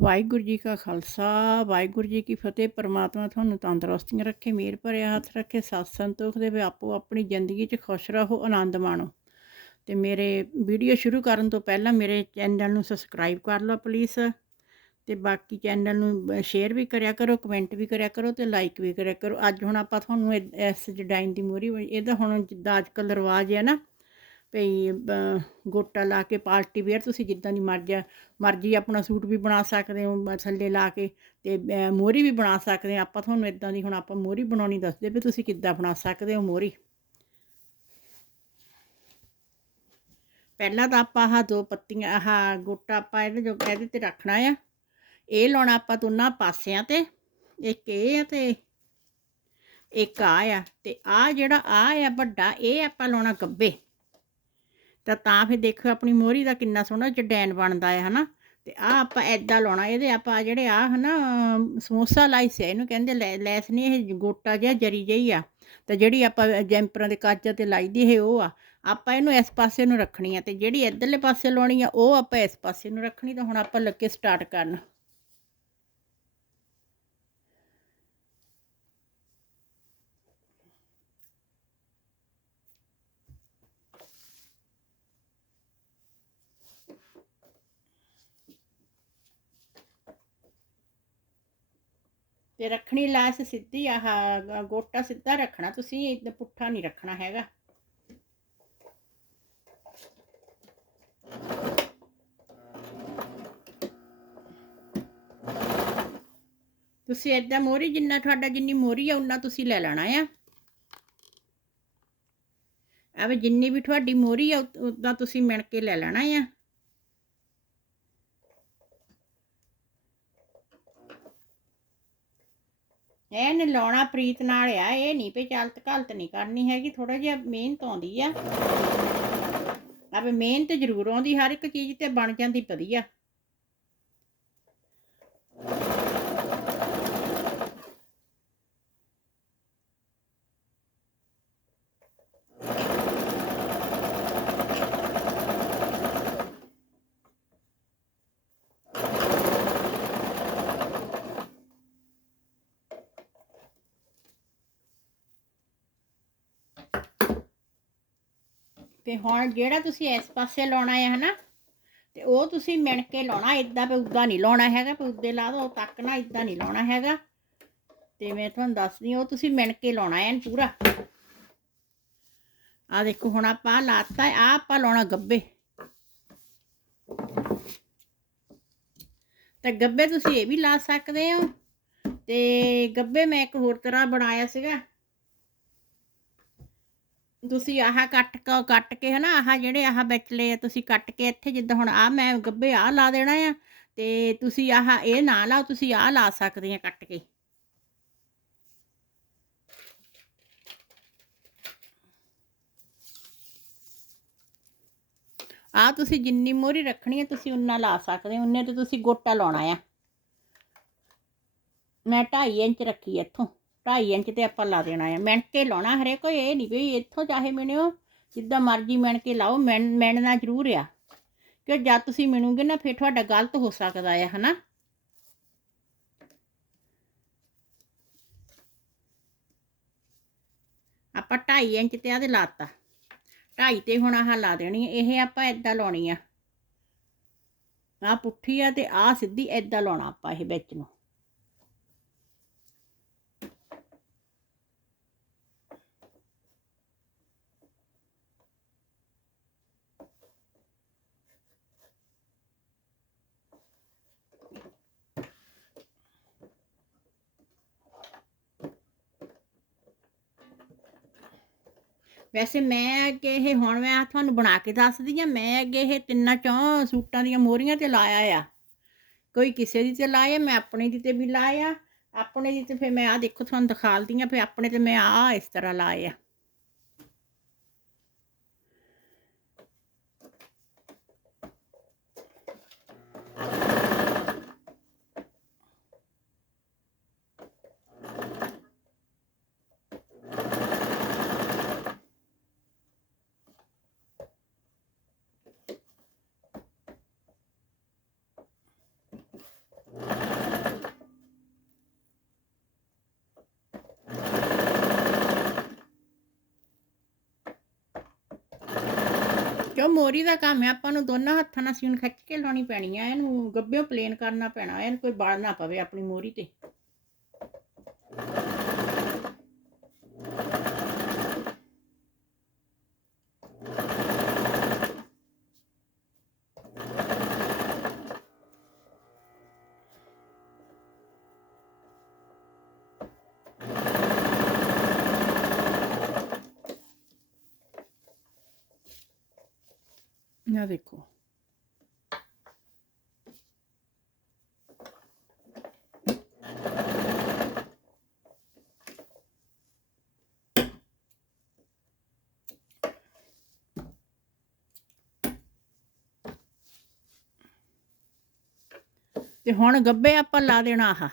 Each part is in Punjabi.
ਵਾਹਿਗੁਰੂ ਜੀ ਕਾ ਖਾਲਸਾ, ਵਾਹਿਗੁਰੂ ਜੀ ਕੀ ਫਤਿਹ। ਪਰਮਾਤਮਾ ਤੁਹਾਨੂੰ ਤੰਦਰੁਸਤੀਆਂ ਰੱਖੇ, ਮਿਹਰ ਭਰਿਆ ਹੱਥ ਰੱਖੇ ਸਤ ਸੰਤੋਖ ਦੇ ਆਪੋ ਆਪਣੀ ਜ਼ਿੰਦਗੀ 'ਚ ਖੁਸ਼ ਰਹੋ, ਆਨੰਦ ਮਾਣੋ। ਤੇ ਮੇਰੇ ਵੀਡੀਓ ਸ਼ੁਰੂ ਕਰਨ ਤੋਂ ਪਹਿਲਾਂ ਮੇਰੇ ਚੈਨਲ ਨੂੰ ਸਬਸਕ੍ਰਾਈਬ ਕਰ ਲਓ ਪਲੀਜ਼। ਤੇ ਬਾਕੀ ਚੈਨਲ ਨੂੰ ਸ਼ੇਅਰ ਵੀ ਕਰਿਆ ਕਰੋ, ਕਮੈਂਟ ਵੀ ਕਰਿਆ ਕਰੋ ਤੇ ਲਾਈਕ ਵੀ ਕਰਿਆ ਕਰੋ। ਅੱਜ ਹੁਣ ਆਪਾਂ ਤੁਹਾਨੂੰ ਇਹ- ਇਸ ਡਿਜ਼ਾਈਨ ਦੀ ਮੂਰੀ ਇਹਦਾ ਹੁਣ ਜਿੱਦਾਂ ਅੱਜ ਕੱਲ੍ਹ ਰਿਵਾਜ ਹੈ ਨਾ ਭਈ ਗੋਟਾ ਲਾ ਕੇ ਪਾਰਟੀ ਵੇਅਰ ਤੁਸੀਂ ਜਿੱਦਾਂ ਦੀ ਮਰਜ਼ੀ ਮਰਜ਼ੀ ਆਪਣਾ ਸੂਟ ਵੀ ਬਣਾ ਸਕਦੇ ਹੋ ਥੱਲੇ ਲਾ ਕੇ ਤੇ ਅ, ਮੋਹਰੀ ਵੀ ਬਣਾ ਸਕਦੇ ਆ। ਆਪਾਂ ਤੁਹਾਨੂੰ ਇਦਾਂ ਦੀ ਹੁਣ ਆਪਾਂ ਮੋਹਰੀ ਬਣਾਉਣੀ ਦੱਸਦੇ ਵੀ ਤੁਸੀਂ ਕਿੱਦਾਂ ਬਣਾ ਸਕਦੇ ਹੋ ਮੋਹਰੀ ਪਹਿਲਾਂ ਤਾਂ ਆਪਾਂ ਆਹ ਦੋ ਪੱਤੀਆਂ ਆਹ ਗੋਟਾ ਆਪਾਂ ਇਹਦੇ ਜੋ ਇਹਦੇ ਤੇ ਰੱਖਣਾ ਆ। ਇਹ ਲਾਉਣਾ ਆਪਾਂ ਦੋਨਾਂ ਪਾਸਿਆਂ ਤੇ ਇੱਕ ਇਹ ਆ ਤੇ ਇੱਕ ਆ ਆ ਤੇ ਆ ਜਿਹੜਾ ਆ ਆ ਵੱਡਾ ਇਹ ਆਪਾਂ ਲਾਉਣਾ ਗੱਬੇ। ਤਾਂ ਤਾਂ ਫਿਰ ਦੇਖੋ ਆਪਣੀ ਮੋਹਰੀ ਦਾ ਕਿੰਨਾ ਸੋਹਣਾ ਡਿਜ਼ਾਈਨ ਬਣਦਾ ਹੈ ਹਨਾ? ਤੇ ਆ ਆਪਾਂ ਐਦਾਂ ਲਾਉਣਾ ਇਹਦੇ ਆਪਾਂ ਜਿਹੜੇ ਆ ਹਨਾ ਅਮ, ਸਮੋਸਾ ਲਾਈਸ ਹੈ ਇਹਨੂੰ ਕਹਿੰਦੇ ਲੈ- ਲੈਸ ਨਹੀਂ ਇਹ ਗੋਟਾ ਜਿਹਾ ਜਰੀ ਜਿਹੀ ਆ। ਤੇ ਜਿਹੜੀ ਆਪਾਂ ਜੈਂਪਰਾਂ ਦੇ ਕਾਜਾਂ ਤੇ ਲਾਈਦੀ ਹੈ ਉਹ ਆ। ਆਪਾਂ ਇਹਨੂੰ ਇਸ ਪਾਸੇ ਨੂੰ ਰੱਖਣੀ ਆ ਤੇ ਜਿਹੜੀ ਇਧਰਲੇ ਪਾਸੇ ਲਾਉਣੀ ਆ ਉਹ ਆਪਾਂ ਇਸ ਪਾਸੇ ਨੂੰ ਰੱਖਣੀ ਤਾਂ ਹੁਣ ਆਪਾਂ ਲੱਗੇ ਸਟਾਰਟ ਕਰਨ। ਤੇ ਰੱਖਣੀ ਲਾਸ ਸਿੱਧੀ ਆਹ ਗੋਟਾ ਸਿੱਧਾ ਰੱਖਣਾ, ਤੁਸੀਂ ਇਹ ਪੁੱਠਾ ਨਹੀਂ ਰੱਖਣਾ ਹੈਗਾ। ਤੁਸੀਂ ਏਦਾਂ ਮੋਰੀ ਜਿੰਨਾ ਤੁਹਾਡਾ ਜਿੰਨੀ ਮੋਰੀ ਆ, ਉਨਾ ਤੁਸੀਂ ਲੈ ਲੈਣਾ ਆ। ਐਵੇਂ ਜਿੰਨੀ ਵੀ ਤੁਹਾਡੀ ਮੋਰੀ ਆ ਉਦਾਂ ਤੁਸੀਂ ਮਿਣ ਕੇ ਲੈ ਲੈਣਾ ਆ। ਇਹ ਨਲਾਉਣਾ ਪ੍ਰੀਤ ਨਾਲ ਆ, ਇਹ ਨਹੀਂ ਪਈ ਚਲਤ ਘਲਤ ਨਹੀਂ ਕਰਨੀ ਹੈਗੀ ਥੋੜਾ ਜਿਹਾ ਮਿਹਨਤ ਆਉਂਦੀ ਆ। ਆਪੇ ਮਿਹਨਤ ਜ਼ਰੂਰ ਆਉਂਦੀ, ਹਰ ਇੱਕ ਚੀਜ਼ ਤੇ ਬਣ ਜਾਂਦੀ ਵਧੀਆ। ਤੇ ਹੁਣ ਜਿਹੜਾ ਤੁਸੀਂ ਇਸ ਪਾਸੇ ਲਾਉਣਾ ਹੈ ਹਨਾ, ਤੇ ਉਹ ਤੁਸੀਂ ਮਿਣ ਕੇ ਲਾਉਣਾ ਇਦਾਂ ਪੇ ਉਦਾਂ ਨਹੀਂ ਲਾਉਣਾ ਹੈਗਾ ਪੇ ਉੱਦੇ ਲਾ ਦੋ, ਤੱਕ ਨਾ ਇਦਾਂ ਨਹੀਂ ਲਾਉਣਾ ਹੈਗਾ। ਤੇ ਮੈਂ ਤੁਹਾਨੂੰ ਦੱਸਦੀ ਉਹ ਤੁਸੀਂ ਮਿਣ ਕੇ ਲਾਉਣਾ ਐਨ ਪੂਰਾ। ਆ ਦੇਖੋ, ਹੁਣ ਆਪਾਂ ਆਹ ਲਾਤਾ ਆ ਆਪਾਂ ਲਾਉਣਾ ਗੱਬੇ। ਤੇ ਗੱਬੇ ਤੁਸੀਂ ਇਹ ਵੀ ਲਾ ਸਕਦੇ ਹੋ। ਤੇ ਗੱਬੇ ਮੈਂ ਇੱਕ ਹੋਰ ਤਰ੍ਹਾਂ ਬਣਾਇਆ ਸੀਗਾ। ਤੁਸੀਂ ਆਹ ਕੱਟ ਕ, ਕੱਟ ਕੇ ਹਨਾ, ਆਹ ਜਿਹੜੇ ਆਹ ਵਿਚਲੇ ਆ, ਤੁਸੀਂ ਕੱਟ ਕੇ ਇੱਥੇ ਜਿੱਦਾਂ ਹੁਣ ਆ ਮੈਂ ਗੱਬੇ ਆ ਲਾ ਦੇਣਾ ਆ, ਤੇ ਤੁਸੀਂ ਆਹ ਇਹ ਨਾ ਲਾਓ, ਤੁਸੀਂ ਆਹ ਲਾ ਸਕਦੇ ਆ ਕੱਟ ਕੇ। ਆ ਤੁਸੀਂ ਜਿੰਨੀ ਮੋਹਰੀ ਰੱਖਣੀ ਹੈ ਤੁਸੀਂ ਉਨਾ ਲਾ ਸਕਦੇ ਹੋ ਉਨੇ ਤੇ ਤੁਸੀਂ ਗੋਟਾ ਲਾਉਣਾ ਆ। ਮੈਂ 2.5 ਇੰਚ ਰੱਖੀ ਇੱਥੋਂ। 2.5 ਇੰਚ ਤੇ ਆਪਾਂ ਲਾ ਦੇਣਾ ਆ। ਮਿਣ ਕੇ ਲਾਉਣਾ ਹਰੇ ਕੋਈ ਇਹ ਨਹੀਂ ਵੀ ਇੱਥੋਂ ਚਾਹੇ ਮਿਣਿਓ ਜਿੱਦਾਂ ਮਰਜ਼ੀ ਮਿਣ ਕੇ ਲਾਓ ਮਿਣ ਮਿਣਨਾ ਜ਼ਰੂਰ ਆ। ਕਿ ਜਦ ਤੁਸੀਂ ਮਿਣੋਗੇ ਨਾ, ਫਿਰ ਤੁਹਾਡਾ ਗਲਤ ਹੋ ਸਕਦਾ ਆ, ਹਨਾ? ਆਪਾਂ 2.5 ਇੰਚ ਤੇ ਆਦੇ ਲਾਤਾ। 2.5 ਤੇ ਹੁਣ ਆਹ ਲਾ ਦੇਣੀ ਇਹ ਆਪਾਂ ਏਦਾਂ ਲਾਉਣੀ ਆ। ਆ ਪੁੱਠੀ ਆ ਤੇ ਆ ਸਿੱਧੀ ਏਦਾਂ ਲਾਉਣਾ ਆਪਾਂ ਇਹ ਵਿੱਚ ਨੂੰ। ਵੈਸੇ ਮੈਂ ਅੱਗੇ ਇਹ ਹੁਣ ਮੈਂ ਤੁਹਾਨੂੰ ਬਣਾ ਕੇ ਦੱਸਦੀ ਆ ਮੈਂ ਅੱਗੇ ਇਹ ਤਿੰਨਾਂ ਚੋਂ ਸੂਟਾਂ ਦੀਆਂ ਮੋਹਰੀਆਂ ਤੇ ਲਾਇਆ ਆ। ਕੋਈ ਕਿਸੇ ਦੀ ਤੇ ਲਾਇਆ, ਮੈਂ ਆਪਣੇ ਦੀ ਤੇ ਵੀ ਲਾਇਆ, ਆਪਣੇ ਦੀ ਤੇ ਫਿਰ ਮੈਂ ਆ ਦੇਖੋ, ਤੁਹਾਨੂੰ ਦਿਖਾਲਦੀ ਆ ਫਿਰ ਆਪਣੇ ਤੇ ਮੈਂ ਆ ਇਸ ਤਰ੍ਹਾਂ ਲਾਇਆ। ਕਿਉਂ ਮੋਰੀ ਦਾ ਕੰਮ ਹੈ, ਆਪਾਂ ਨੂੰ ਦੋਨਾਂ ਹੱਥਾਂ ਨਾਲ ਸੀਨ ਖਿੱਚ ਕੇ ਲਾਉਣੀ ਪੈਣੀ ਹੈ, ਇਹਨੂੰ ਗੱਬਿਓ ਪਲੇਨ ਕਰਨਾ ਪੈਣਾ, ਇਹਨੂੰ ਕੋਈ ਬਲ ਨਾ ਪਵੇ ਆਪਣੀ ਮੋਰੀ ਤੇ। ਨਾ ਦੇਖੋ ਤੇ ਹੁਣ ਗੱਬੇ ਆਪਾਂ ਲਾ ਦੇਣਾ ਆਹ।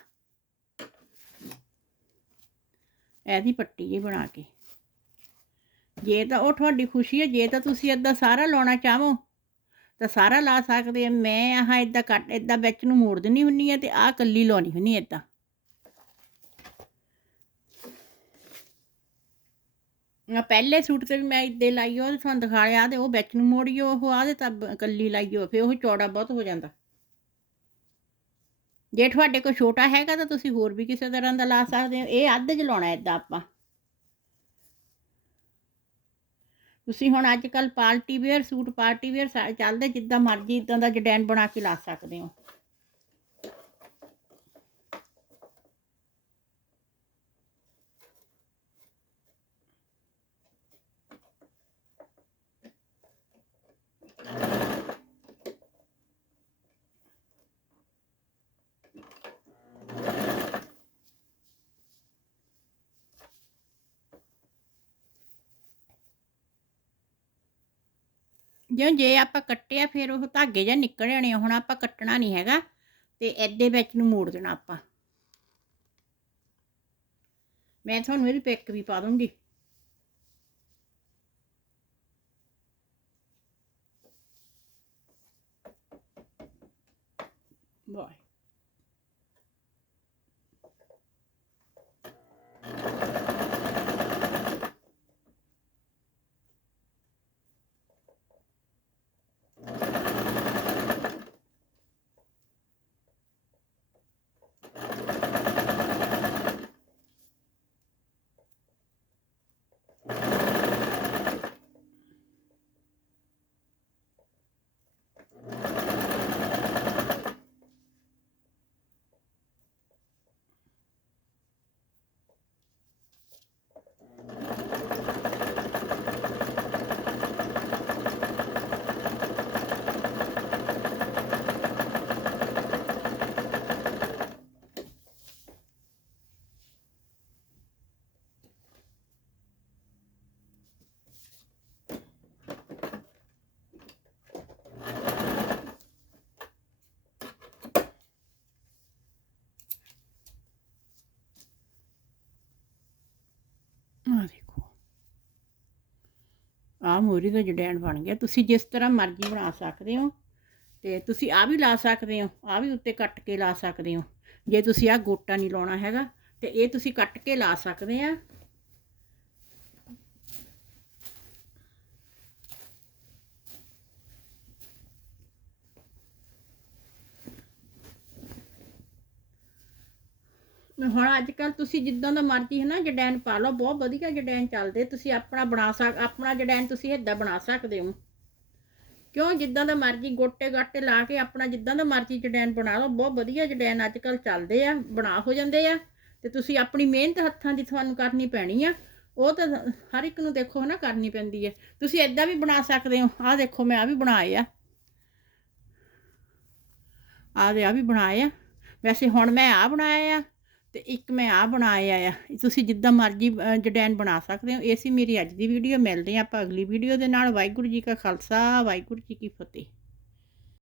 ਇਹਦੀ ਪੱਟੀ ਜੀ ਬਣਾ ਕੇ। ਜੇ ਤਾਂ ਉਹ ਤੁਹਾਡੀ ਖੁਸ਼ੀ ਹੈ, ਜੇ ਤਾਂ ਤੁਸੀਂ ਏਦਾਂ ਸਾਰਾ ਲਾਉਣਾ ਚਾਹੋ ਤਾਂ ਸਾਰਾ ਲਾ ਸਕਦੇ ਆ। ਮੈਂ ਆਹ ਏਦਾਂ ਕੱਟ, ਏਦਾਂ ਵਿੱਚ ਨੂੰ ਮੋੜ ਦਿੰਨੀ ਹੁੰਨੀ ਆ ਤੇ ਆਹ ਕੱਲੀ ਲਾਉਣੀ ਹੁੰਨੀ ਏਦਾਂ। ਆ ਪਹਿਲੇ ਸੂਟ ਤੇ ਵੀ ਮੈਂ ਇੱਦੇ ਲਾਈਓ ਤੇ ਤੁਹਾਨੂੰ ਲਿਆ ਤੇ ਉਹ ਵਿੱਚ ਨੂੰ ਮੋੜੀਓ ਉਹ ਆਦੇ ਤਾਂ ਕੱਲੀ ਲਾਈਓ ਫੇ ਉਹ ਚੌੜਾ ਬਹੁਤ ਹੋ ਜਾਂਦਾ। ਜੇ ਤੁਹਾਡੇ ਕੋਲ ਛੋਟਾ ਹੈਗਾ ਤਾਂ ਤੁਸੀਂ ਹੋਰ ਵੀ ਕਿਸੇ ਤਰ੍ਹਾਂ ਦਾ ਲਾ ਸਕਦੇ ਹੋ। ਇਹ ਅੱਧ ਚ ਲਾਉਣਾ ਏਦਾਂ ਆਪਾਂ। ਤੁਸੀਂ ਹੁਣ ਅੱਜ ਕੱਲ੍ਹ party wear suit, party wear ਸਾ- ਚੱਲਦੇ ਜਿੱਦਾਂ ਮਰਜ਼ੀ, ਇਦਾਂ ਦਾ ਡਿਜ਼ਾਈਨ ਬਣਾ ਕੇ ਲਾ ਸਕਦੇ ਹੋ। ਜਿਉਂ ਜੇ ਆਪਾਂ ਕੱਟਿਆ ਫਿਰ ਉਹ ਧਾਗੇ ਜਾਂ ਨਿਕਲ ਜਾਣੇ ਆ। ਹੁਣ ਆਪਾਂ ਕੱਟਣਾ ਨਹੀਂ ਹੈਗਾ ਤੇ ਇਹਦੇ ਵਿੱਚ ਨੂੰ ਮੋੜ ਦੇਣਾ ਆਪਾਂ ਮੈਂ ਤੁਹਾਨੂੰ ਇਹਦੀ ਪਿਕ ਵੀ ਪਾ ਦੂੰਗੀ ਬਾਏ ਆ ਦੇਖੋ ਆ ਮੋਰੀ ਦਾ ਡਿਜ਼ਾਈਨ ਬਣ ਗਿਆ। ਤੁਸੀਂ ਜਿਸ ਤਰ੍ਹਾਂ ਮਰਜ਼ੀ ਬਣਾ ਸਕਦੇ ਹੋ ਤੇ ਤੁਸੀਂ ਆ ਵੀ ਲਾ ਸਕਦੇ ਹੋ ਆ ਵੀ ਉੱਤੇ ਕੱਟ ਕੇ ਲਾ ਸਕਦੇ ਹੋ। ਜੇ ਤੁਸੀਂ ਆ ਗੋਟਾ ਨਹੀਂ ਲਾਉਣਾ ਹੈਗਾ ਤੇ ਇਹ ਤੁਸੀਂ ਕੱਟ ਕੇ ਲਾ ਸਕਦੇ ਆ ਹੁਣ ਅੱਜ ਕੱਲ ਤੁਸੀਂ ਜਿੱਦਾਂ ਦਾ ਮਰਜ਼ੀ ਹੈ ਨਾ ਜਡੈਨ ਪਾ ਲਓ, ਬਹੁਤ ਵਧੀਆ ਜਡੈਨ ਚੱਲਦੇ। ਤੁਸੀਂ ਆਪਣਾ ਬਣਾ ਸਕ, ਆਪਣਾ ਜਡੈਨ ਤੁਸੀਂ ਇੱਦਾਂ ਬਣਾ ਸਕਦੇ ਹੋ। ਕਿਉਂ? ਜਿੱਦਾਂ ਦਾ ਮਰਜ਼ੀ ਗੋਟੇ ਗਾਟੇ ਲਾ ਕੇ ਆਪਣਾ ਜਿੱਦਾਂ ਦਾ ਮਰਜ਼ੀ ਜਡੈਨ ਬਣਾ ਲਓ, ਬਹੁਤ ਵਧੀਆ ਜਡੈਨ ਅੱਜ ਕੱਲ ਚੱਲਦੇ ਆ, ਬਣਾ ਹੋ ਜਾਂਦੇ ਆ। ਤੇ ਤੁਸੀਂ ਆਪਣੀ ਮਿਹਨਤ ਹੱਥਾਂ ਦੀ ਤੁਹਾਨੂੰ ਕਰਨੀ ਪੈਣੀ ਆ। ਉਹ ਤਾਂ ਹਰ ਇੱਕ ਨੂੰ ਦੇਖੋ ਨਾ ਕਰਨੀ ਪੈਂਦੀ ਹੈ ਤੁਸੀਂ ਇੱਦਾਂ ਵੀ ਬਣਾ ਸਕਦੇ ਹੋ। ਆਹ ਦੇਖੋ ਮੈਂ ਆ ਵੀ ਬਣਾਏ ਆ। ਆਹ ਦੇ ਆ ਵੀ ਬਣਾਏ ਆ। ਵੈਸੇ ਹੁਣ ਮੈਂ ਆ ਬਣਾਇਆ ਆ। ਤੇ ਇੱਕ ਮੈਂ ਆ ਬਣਾਇਆ ਆ ਤੁਸੀਂ ਜਿੱਦਾਂ ਮਰਜ਼ੀ ਅ, ਡਿਜ਼ਾਈਨ ਬਣਾ ਸਕਦੇ ਹੋ। ਇਹ ਸੀ ਮੇਰੀ ਅੱਜ ਦੀ ਵੀਡੀਓ ਮਿਲਦੇ ਹਾਂ ਆਪਾਂ ਅਗਲੀ ਵੀਡੀਓ ਦੇ ਨਾਲ। ਵਾਹਿਗੁਰੂ ਜੀ ਕਾ ਖਾਲਸਾ ਵਾਹਿਗੁਰੂ ਜੀ ਕੀ ਫਤਿਹ।